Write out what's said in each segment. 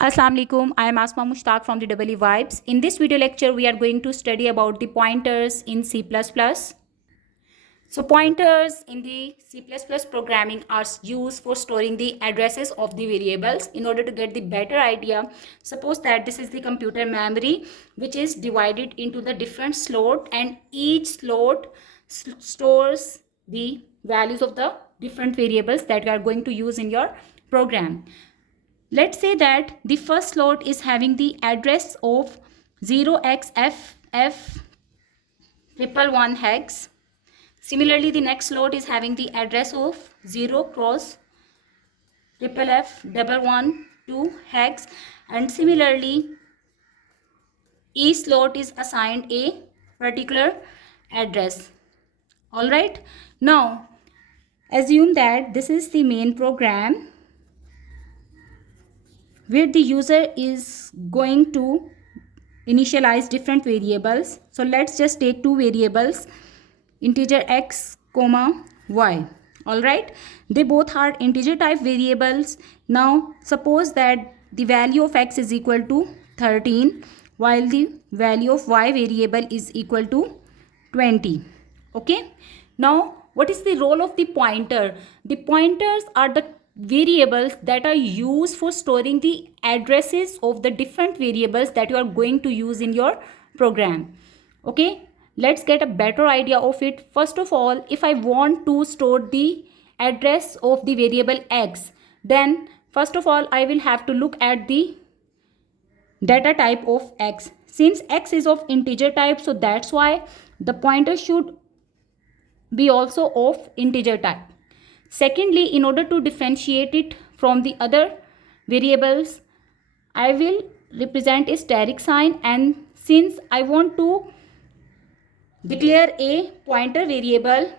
Assalamu alaikum. I am Asma Mushtaq from the Double E Vibes. In this video lecture, we are going to study about the pointers in C++. So pointers in the C++ programming are used for storing the addresses of the variables. In order to get the better idea, suppose that this is the computer memory which is divided into the different slot, and each slot stores the values of the different variables that you are going to use in your program. Let's say that the first slot is having the address of 0xFF111 hex. Similarly, the next slot is having the address of 0 cross FFF112 hex, and similarly each slot is assigned a particular address. Alright, now assume that this is the main program where the user is going to initialize different variables. So let's just take two variables, integer x comma y. All right, they both are integer type variables. Now suppose that the value of x is equal to 13 while the value of y variable is equal to 20. Okay, now what is the role of the pointer? The pointers are the variables that are used for storing the addresses of the different variables that you are going to use in your program. Okay, let's get a better idea of it. First of all, if I want to store the address of the variable x, then first of all I will have to look at the data type of x. Since x is of integer type, so that's why the pointer should be also of integer type. Secondly, in order to differentiate it from the other variables, I will represent a steric sign, and since I want to declare a pointer variable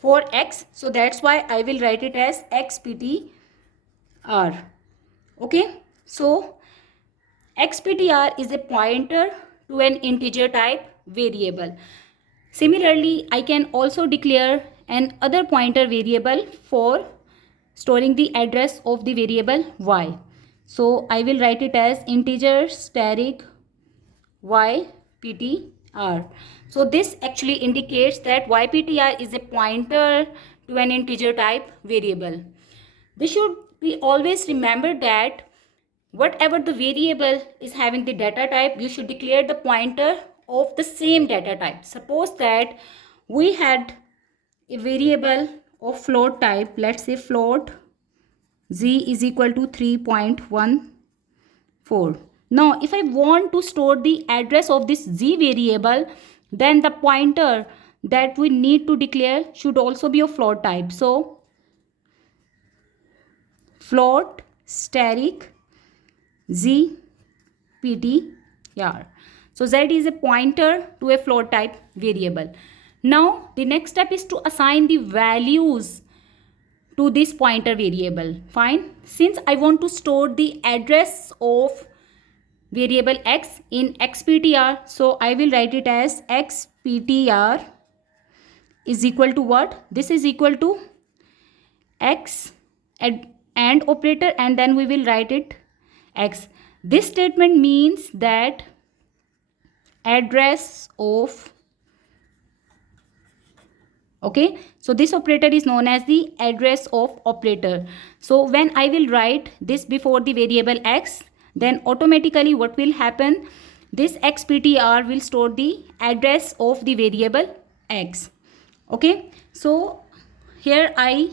for x, so that's why I will write it as xptr. Okay, so xptr is a pointer to an integer type variable. Similarly, I can also declare an other pointer variable for storing the address of the variable y. So I will write it as integer steric yptr. So this actually indicates that yptr is a pointer to an integer type variable. We should be always remember that whatever the variable is having the data type, you should declare the pointer of the same data type. Suppose that we had a variable of float type, let's say float z is equal to 3.14. Now if I want to store the address of this z variable, then the pointer that we need to declare should also be of float type. So float steric z ptr. So z is a pointer to a float type variable. Now the next step is to assign the values to this pointer variable. Fine, since I want to store the address of variable x in xptr, so I will write it as xptr is equal to what? This is equal to x and operator, and then we will write it x. This statement means that address of, okay, so this operator is known as the address of operator. So when I will write this before the variable x, then automatically what will happen, this xptr will store the address of the variable x. Okay, so here I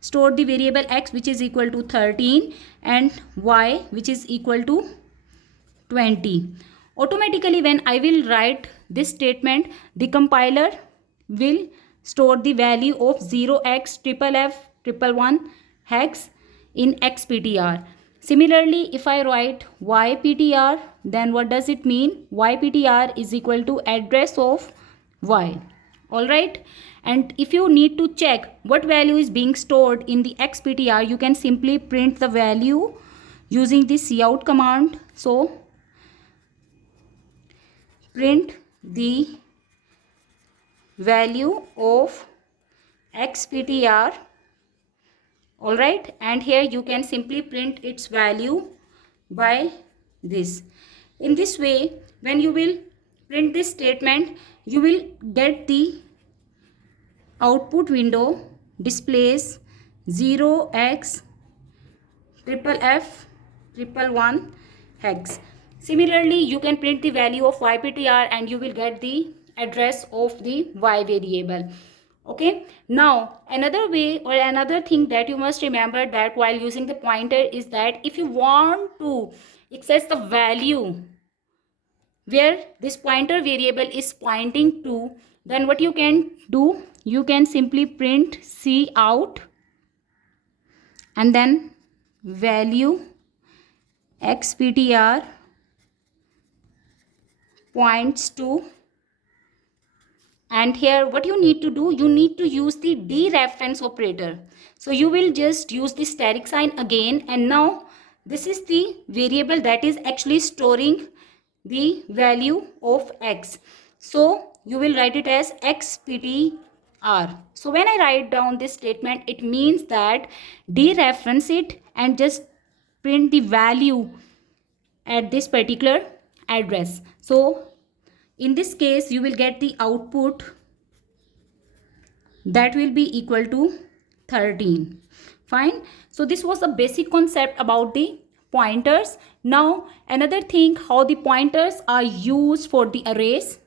store the variable x which is equal to 13 and y which is equal to 20. Automatically when I will write this statement, the compiler will store the value of 0xFF111 hex in xptr. Similarly, if I write yptr, then what does it mean? Yptr is equal to address of y. Alright, and if you need to check what value is being stored in the xptr, you can simply print the value using the cout command. So print the value of xptr. Alright, and here you can simply print its value by this. In this way, when you will print this statement, you will get the output window displays 0x triple F triple 1 hex. Similarly, you can print the value of yptr and you will get the address of the y variable. Okay, now another way or another thing that you must remember that while using the pointer is that if you want to access the value where this pointer variable is pointing to, then what you can do, you can simply print cout and then value xptr points to, and here what you need to do, you need to use the dereference operator. So you will just use the static sign again, and now this is the variable that is actually storing the value of x. So you will write it as xptr. So when I write down this statement, it means that dereference it and just print the value at this particular address. So in this case, you will get the output that will be equal to 13. Fine. So this was a basic concept about the pointers. Now another thing, how the pointers are used for the arrays.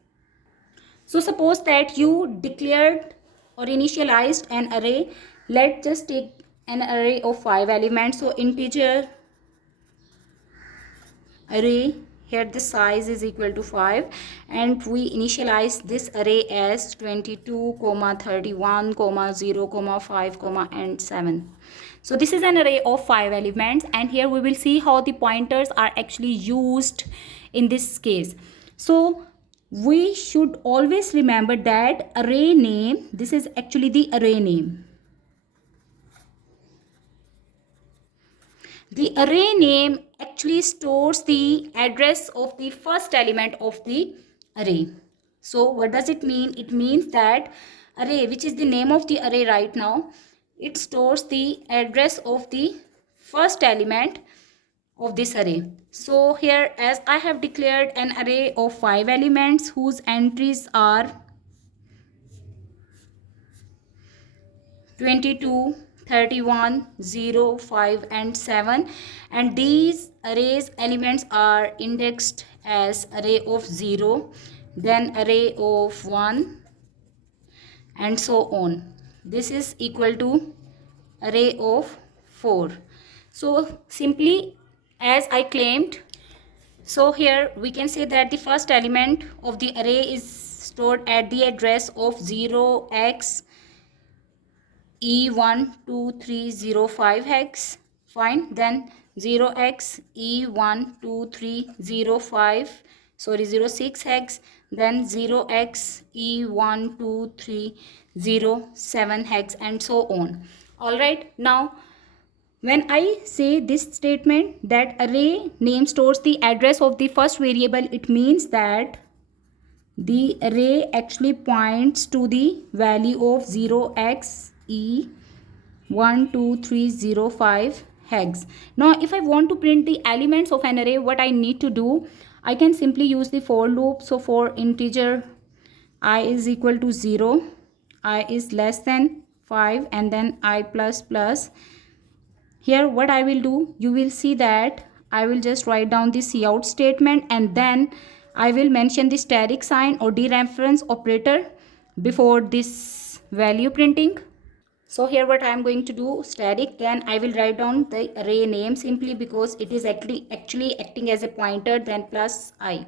So suppose that you declared or initialized an array. Let's just take an array of 5 elements. So integer array, here the size is equal to 5, and we initialize this array as 22, 31, 0, 5, and 7. So this is an array of 5 elements, and here we will see how the pointers are actually used in this case. So we should always remember that array name, this is actually the array name. The array name actually stores the address of the first element of the array. So what does it mean? It means that array, which is the name of the array right now, it stores the address of the first element of this array. So here, as I have declared an array of 5 elements whose entries are 22, 31, 0, 5, and 7, and these arrays elements are indexed as array of 0, then array of 1, and so on. This is equal to array of 4. So simply, as I claimed, so here we can say that the first element of the array is stored at the address of 0x E12305 hex. Fine. Then 0x E12305, sorry, 06 hex. Then 0x E12307 hex, and so on. Alright, now when I say this statement that array name stores the address of the first variable, it means that the array actually points to the value of 0x E12305 hex. Now if I want to print the elements of an array, what I need to do, I can simply use the for loop. So for integer I is equal to 0, I is less than 5, and then I plus plus. Here what I will do, you will see that I will just write down the cout statement, and then I will mention the static sign or dereference operator before this value printing. So here what I am going to do, static, then I will write down the array name simply because it is actually acting as a pointer, then plus I.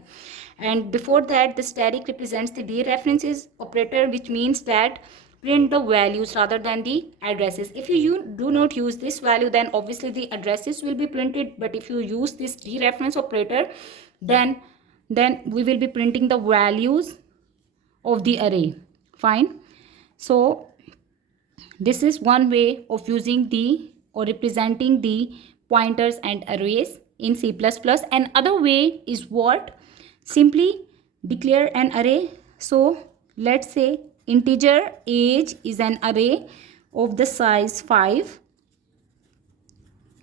And before that, the static represents the dereferences operator, which means that print the values rather than the addresses. If you do not use this value, then obviously the addresses will be printed, but if you use this dereference operator, then we will be printing the values of the array. Fine. So this is one way of using the or representing the pointers and arrays in C++. Another way is what? Simply declare an array. So let's say integer age is an array of the size 5.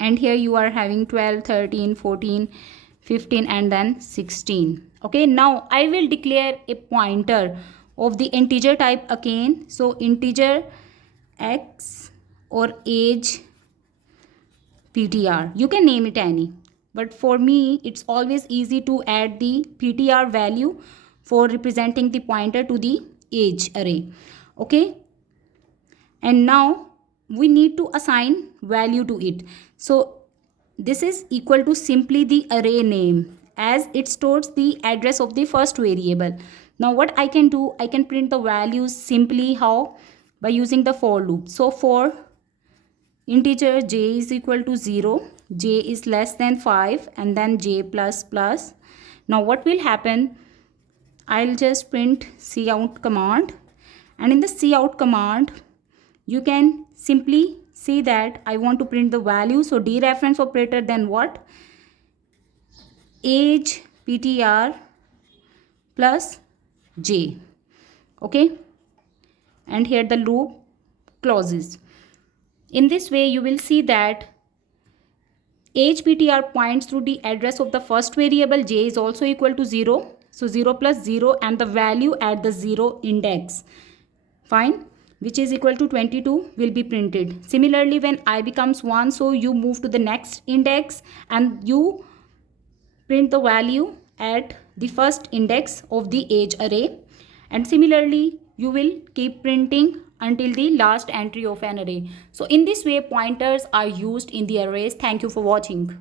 and here you are having 12, 13, 14, 15 and then 16. Okay, now I will declare a pointer of the integer type again. So integer x or age PTR, you can name it any, but for me it's always easy to add the PTR value for representing the pointer to the age array. Okay, and now we need to assign value to it. So this is equal to simply the array name, as it stores the address of the first variable. Now what I can do, I can print the values simply how, by using the for loop. So for integer j is equal to 0, j is less than 5 and then j plus plus. Now what will happen, I'll just print cout command, and in the cout command you can simply see that I want to print the value. So dereference operator, then what, age PTR plus j. Okay, and here the loop closes. In this way you will see that age PTR points through the address of the first variable, j is also equal to 0. So 0 plus 0 and the value at the 0 index, fine, which is equal to 22 will be printed. Similarly, when I becomes 1, so you move to the next index and you print the value at the first index of the age array, and similarly you will keep printing until the last entry of an array. So in this way pointers are used in the arrays. Thank you for watching.